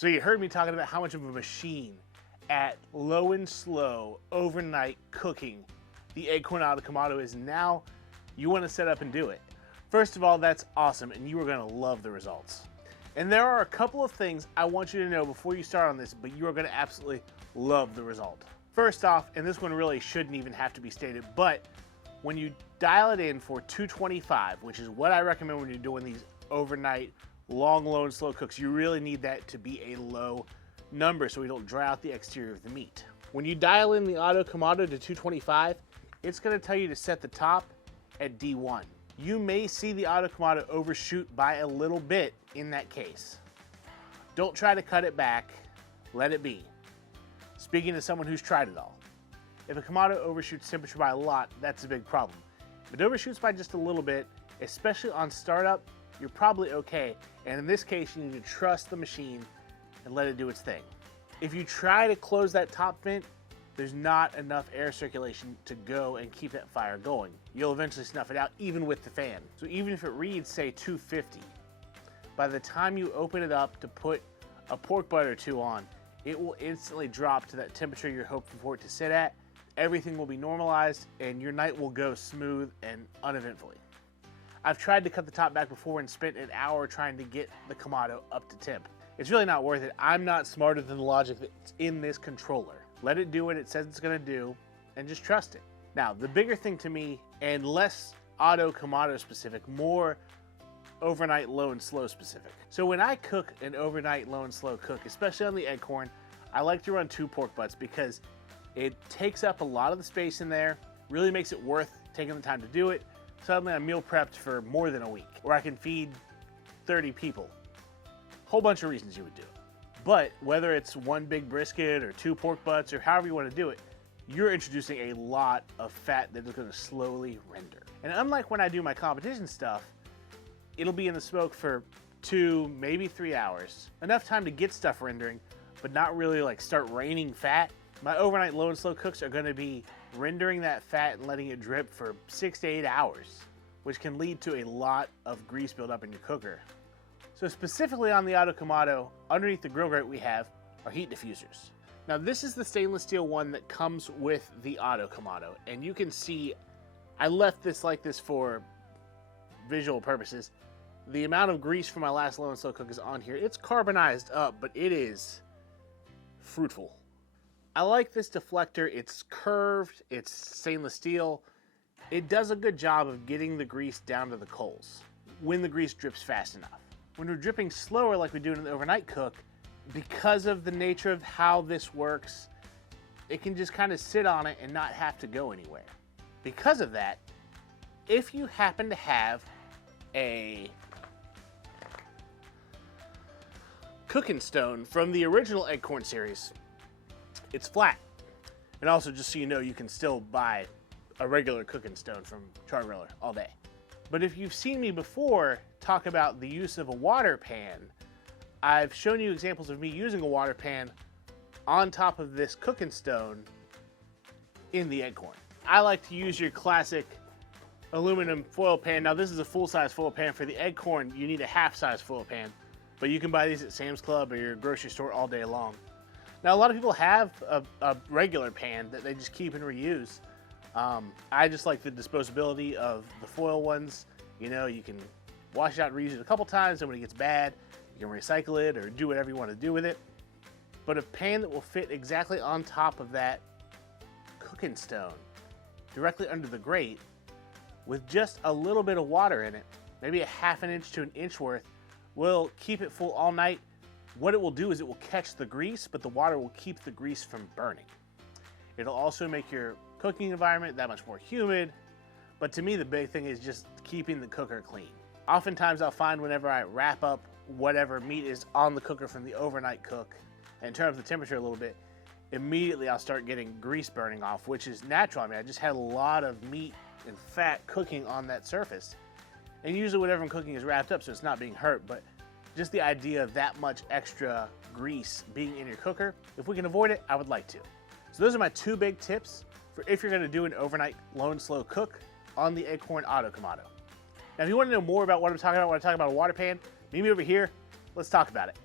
So you heard me talking about how much of a machine at low and slow overnight cooking the Akorn Auto Kamado is. Now you want to set up and do it. First of all, that's awesome, and you are going to love the results. And there are a couple of things I want you to know before you start on this, but you are going to absolutely love the result. First off, and this one really shouldn't even have to be stated, but when you dial it in for 225, which is what I recommend when you're doing these overnight long, low, and slow cooks, you really need that to be a low number so we don't dry out the exterior of the meat. When you dial in the Auto Kamado to 225, it's going to tell you to set the top at D1. You may see the Auto Kamado overshoot by a little bit in that case. Don't try to cut it back, let it be. Speaking to someone who's tried it all. If a Kamado overshoots temperature by a lot, that's a big problem. If it overshoots by just a little bit, especially on startup, you're probably okay. And in this case, you need to trust the machine and let it do its thing. If you try to close that top vent, there's not enough air circulation to go and keep that fire going. You'll eventually snuff it out even with the fan. So even if it reads, say, 250, by the time you open it up to put a pork butt or two on, it will instantly drop to that temperature you're hoping for it to sit at. Everything will be normalized and your night will go smooth and uneventfully. I've tried to cut the top back before and spent an hour trying to get the Kamado up to temp. It's really not worth it. I'm not smarter than the logic that's in this controller. Let it do what it says it's gonna do and just trust it. Now, the bigger thing to me, and less Auto Kamado specific, more overnight low and slow specific. So when I cook an overnight low and slow cook, especially on the Akorn, I like to run 2 pork butts because it takes up a lot of the space in there, really makes it worth taking the time to do it. Suddenly I'm meal prepped for more than a week, or I can feed 30 people. Whole bunch of reasons you would do it. But whether it's 1 big brisket or 2 pork butts or however you want to do it, you're introducing a lot of fat that is going to slowly render. And unlike when I do my competition stuff, it'll be in the smoke for 2, maybe 3 hours. Enough time to get stuff rendering, but not really like start raining fat. My overnight low and slow cooks are going to be rendering that fat and letting it drip for 6 to 8 hours, which can lead to a lot of grease buildup in your cooker. So specifically on the Auto Kamado, underneath the grill grate we have are heat diffusers. Now this is the stainless steel one that comes with the Auto Kamado, and you can see I left this like this for visual purposes. The amount of grease from my last low and slow cook is on here. It's carbonized up, but it is fruitful. I like this deflector. It's curved, it's stainless steel. It does a good job of getting the grease down to the coals when the grease drips fast enough. When we're dripping slower like we do in the overnight cook, because of the nature of how this works, it can just kind of sit on it and not have to go anywhere. Because of that, if you happen to have a cooking stone from the original Akorn series, it's flat. And also, just so you know, you can still buy a regular cooking stone from Char-Griller all day. But if you've seen me before talk about the use of a water pan, I've shown you examples of me using a water pan on top of this cooking stone in the Akorn. I like to use your classic aluminum foil pan. Now this is a full-size foil pan. For the Akorn, you need a half-size foil pan, but you can buy these at Sam's Club or your grocery store all day long. Now a lot of people have a regular pan that they just keep and reuse. I just like the disposability of the foil ones. You know, you can wash it out and reuse it a couple times, and when it gets bad, you can recycle it or do whatever you want to do with it. But a pan that will fit exactly on top of that cooking stone, directly under the grate, with just a little bit of water in it, maybe a ½ inch to an inch worth, will keep it full all night. What it will do is it will catch the grease, but the water will keep the grease from burning. It'll also make your cooking environment that much more humid, but to me the big thing is just keeping the cooker clean. Oftentimes I'll find whenever I wrap up whatever meat is on the cooker from the overnight cook and turn up the temperature a little bit, immediately I'll start getting grease burning off, which is natural. I mean, I just had a lot of meat and fat cooking on that surface. And usually whatever I'm cooking is wrapped up, so it's not being hurt, but just the idea of that much extra grease being in your cooker, if we can avoid it, I would like to. So those are my 2 big tips for if you're gonna do an overnight low and slow cook on the Akorn Auto Kamado. Now, if you wanna know more about what I'm talking about when I talk about a water pan, meet me over here, let's talk about it.